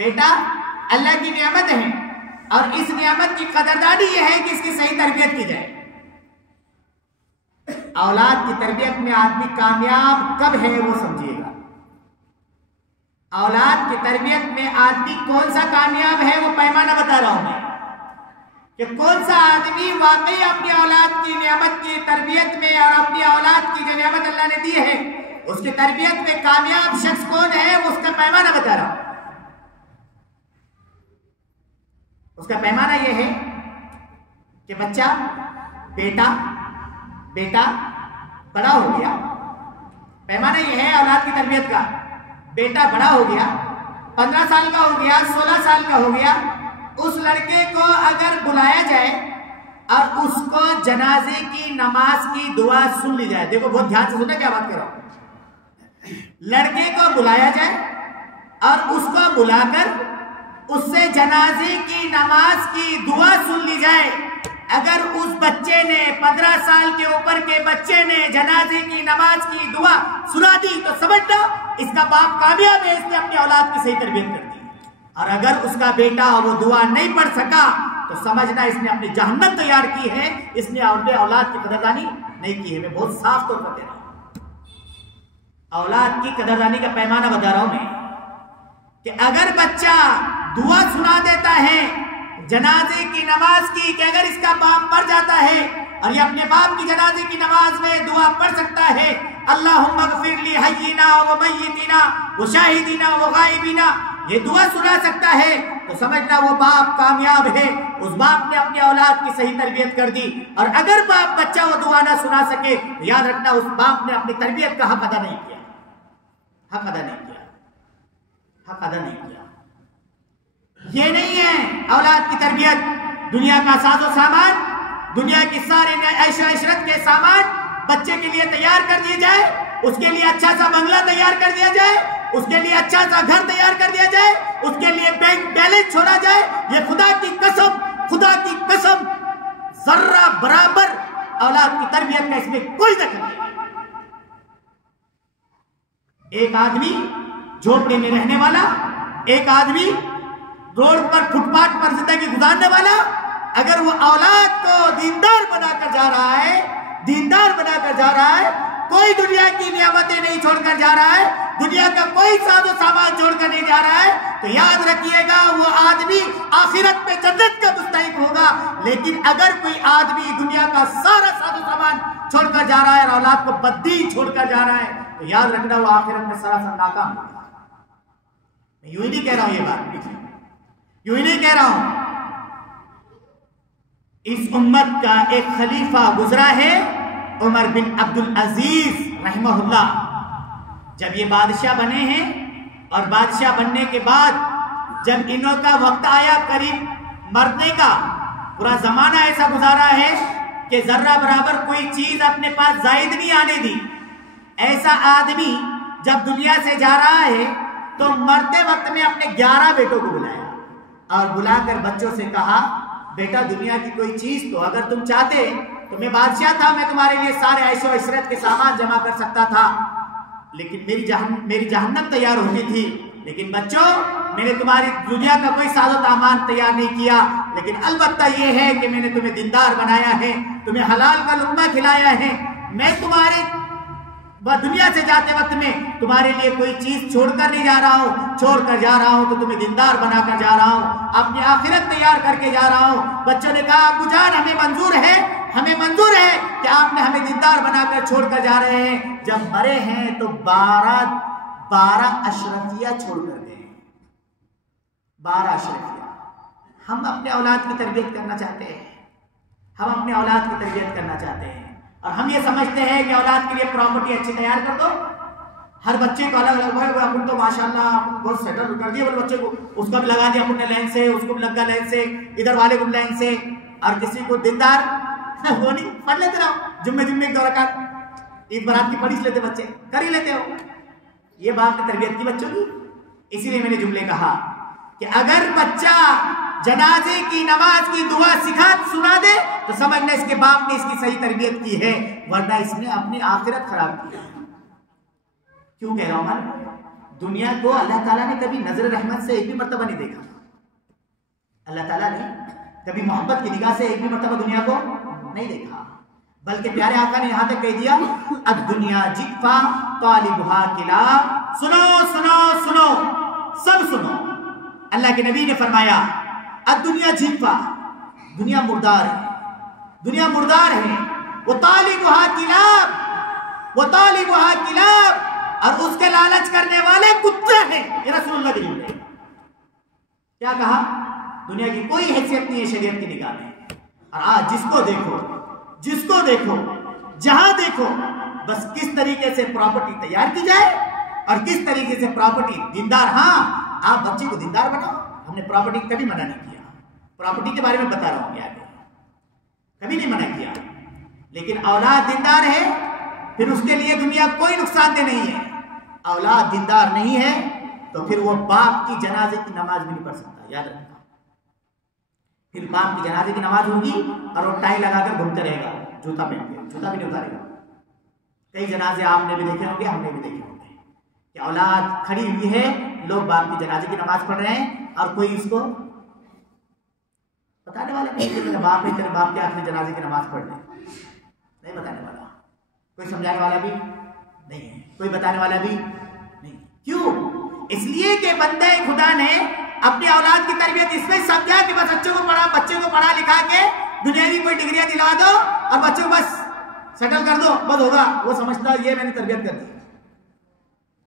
बेटा अल्लाह की नियामत है और इस नियामत की कदरदानी यह है कि इसकी सही तरबियत की जाए। औलाद की तरबियत में आदमी कामयाब कब है वो समझिएगा। औलाद की तरबियत में आदमी कौन सा कामयाब है वो पैमाना बता रहा हूं मैं, कि कौन सा आदमी वाकई अपनी औलाद की नियामत की तरबियत में और अपनी औलाद की जो नियामत अल्लाह ने दी है उसकी तरबियत में कामयाब शख्स कौन है, वो उसका पैमाना बता रहा हूं। उसका पैमाना यह है कि बच्चा बेटा बड़ा हो गया। पैमाना यह है औलाद की तरबियत का, बेटा बड़ा हो गया, 15 साल का हो गया, 16 साल का हो गया, उस लड़के को अगर बुलाया जाए और उसको जनाजे की नमाज की दुआ सुन ली जाए। देखो बहुत ध्यान से सुनना क्या बात कर रहा हूं। लड़के को बुलाया जाए और उसको बुलाकर उससे जनाजे की नमाज की दुआ सुन ली जाए। अगर उस बच्चे ने 15 साल के ऊपर के बच्चे ने जनाजे की नमाज की दुआ सुना दी तो समझना इसका बाप कामयाब है, इसने अपनी औलाद की सही तरबियत कर दी। और अगर उसका बेटा वो दुआ नहीं पढ़ सका तो समझना इसने अपनी जहन्नम तैयार की है, इसने अपने औलाद की कदरदानी नहीं की है। मैं बहुत साफ तौर पर कह रहा हूं, औलाद की कदरदानी का पैमाना बता रहा हूं मैं, कि अगर बच्चा दुआ सुना देता है जनाजे की नमाज की, कि अगर इसका बाप मर जाता है और ये अपने बाप की जनाजे की नमाज में दुआ पढ़ सकता है, अल्लाहुम्मा गफिर ली हय्यिना व मय्यितिना व शाहिदीना व गायबीना, ये दुआ सुना सकता है तो समझना वो बाप कामयाब है। उस बाप ने अपनी औलाद की सही तरबियत कर दी। और अगर बाप बच्चा वो दुआ ना सुना सके तो याद रखना उस बाप ने अपनी तरबियत का हक अदा नहीं किया, हक अदा नहीं किया, हक अदा नहीं किया। ये नहीं है औलाद की तरबियत, दुनिया का साजो सामान, दुनिया की सारे ऐशो इशरत के सामान बच्चे के लिए तैयार कर दिए जाए, उसके लिए अच्छा सा बंगला तैयार कर दिया जाए, उसके लिए अच्छा सा घर तैयार कर दिया जाए, उसके लिए बैंक बैलेंस छोड़ा जाए। ये खुदा की कसम जर्रा बराबर औलाद की तरबियत का इसमें कोई दखल नहीं। एक आदमी झोपड़े में रहने वाला, एक आदमी रोड पर फुटपाथ पर जिंदगी गुजारने वाला, अगर वो औलाद को दीनदार बनाकर जा रहा है, दीनदार बनाकर जा रहा है, कोई दुनिया की नियामतें नहीं छोड़कर जा रहा है, दुनिया का कोई साजो सामान छोड़कर नहीं जा रहा है, तो याद रखिएगा वो आदमी आखिरत में जन्नत का मुस्तहिक होगा। लेकिन अगर कोई आदमी दुनिया का सारा साजो सामान छोड़कर जा रहा है और औलाद को बद्दीन छोड़कर जा रहा है तो याद रखना वो आखिरत में सरासर नाकाम होगा। मैं यूं ही नहीं कह रहा हूं ये बात, यूं ही नहीं कह रहा हूं। इस उम्मत का एक खलीफा गुजरा है, उमर बिन अब्दुल अजीज रहमहुल्लाह। जब ये बादशाह बने हैं और बादशाह बनने के बाद जब इन्हों का वक्त आया करीब मरने का, पूरा जमाना ऐसा गुजारा है कि जर्रा बराबर कोई चीज अपने पास जायद नहीं आने दी। ऐसा आदमी जब दुनिया से जा रहा है तो मरते वक्त में अपने 11 बेटों को बुलाया और बुलाकर बच्चों से कहा, बेटा दुनिया की कोई चीज तो अगर तुम चाहते तो मैं बादशाह था, मैं तुम्हारे लिए सारे ऐशो इशरत के सामान जमा कर सकता था, लेकिन मेरी जहन्नम तैयार होती थी। लेकिन बच्चों मैंने तुम्हारी दुनिया का कोई साजो सामान तैयार नहीं किया, लेकिन अलबत्ता ये है कि मैंने तुम्हें दीनदार बनाया है, तुम्हें हलाल का लुक़मा खिलाया है। मैं तुम्हारे दुनिया से जाते वक्त में तुम्हारे लिए कोई चीज छोड़कर नहीं जा रहा हूँ, छोड़कर जा रहा हूँ तो तुम्हें दीनदार बनाकर जा रहा हूँ, अपनी आखिरत तैयार करके जा रहा हूँ। बच्चों ने कहा, अब्बू जान हमें मंजूर है, हमें मंजूर है कि आपने हमें दीनदार बनाकर छोड़कर जा रहे हैं। जब मरे हैं तो 12 अशरफिया छोड़कर गए, 12 अशरफिया। हम अपने औलाद की तरबियत करना चाहते हैं, हम अपने औलाद की तरबियत करना चाहते हैं और हम ये समझते हैं कि औलाद के लिए प्रॉपर्टी अच्छी तैयार कर दो, हर बच्चे को अलग अलग है। अपन तो माशाल्लाह बहुत सेटल कर दिया बच्चे को, उसको भी लगा दिया अपने लाइन से, उसको भी लगा लाइन से, इधर वाले को लाइन से, और किसी को दीनदार वो नहीं पढ़ लेते रहो, जुम्मे एक 2 रकात ईद बरात की पढ़ी लेते बच्चे, कर ही लेते हो। ये बात की तरबियत की बच्चों की। इसीलिए मैंने जुमले कहा कि अगर बच्चा जनाजे की नमाज की दुआ सुना दे तो समझना इसके बाप ने इसकी सही तरबियत की है, वरना इसने अपनी आखिरत खराब की है। क्यों कह रहा हूं मैं? दुनिया को अल्लाह ताला ने कभी नजर रहमत से एक भी मर्तबा नहीं देखा। अल्लाह ताला ने कभी मोहब्बत की निगाह से एक भी मर्तबा दुनिया को नहीं देखा, बल्कि प्यारे आका ने यहां तक कह दिया अब दुनिया जिफा तालिबुहा किलाब। सुनो सुनो सुनो, सब सुनो। अल्लाह के नबी ने फरमाया अब दुनिया जिफा, दुनिया मुर्दार है, दुनिया मुर्दार है। वो तालिबुहा किलाब, वो तालिबुहा किलाब, और उसके लालच करने वाले कुत्ते हैं। ये रसूलुल्लाह की जुमले। क्या कहा? दुनिया की कोई हैसियत नहीं है शरीयत की निगाह में। और आज जिसको देखो, जिसको देखो, जहां देखो, बस किस तरीके से प्रॉपर्टी तैयार की जाए और किस तरीके से प्रॉपर्टी दीनदार। हाँ, आप बच्चे को दीनदार बनाओ, हमने प्रॉपर्टी कभी मना नहीं किया, प्रॉपर्टी के बारे में बता रहा हूं आगे, कभी नहीं मना किया। लेकिन औलाद दीनदार है, फिर उसके लिए दुनिया कोई नुकसानदेह नहीं है। औलाद दीनदार नहीं है तो फिर वो बाप की जनाजे की नमाज भी नहीं पढ़ सकता, याद रखना। फिर बाप की जनाजे की नमाज होगी और वो टाई लगाकर घूमते रहेगा, जूता पहन के, जूता भी नहीं उतारेगा। कई जनाजे आपने भी देखे होंगे, हमने भी देखे होंगे कि औलाद खड़ी हुई है, लोग बाप की जनाजे की नमाज पढ़ रहे हैं और कोई उसको बताने वाला नहीं है, मेरा बाप है, तेरे बाप के आखिरी जनाजे की नमाज पढ़ ले, नहीं बताने वाला, कोई समझाने वाला भी नहीं है, कोई बताने वाला भी नहीं। क्यों? इसलिए कि बंदे खुदा ने अपनी औलाद की तरबियत इसमें समझा कि बस बच्चे को पढ़ा लिखा के दुनियावी कोई डिग्रियां दिला दो और बच्चों को बस सेटल कर दो, बस होगा। वो समझता है ये मैंने तरबियत कर दी।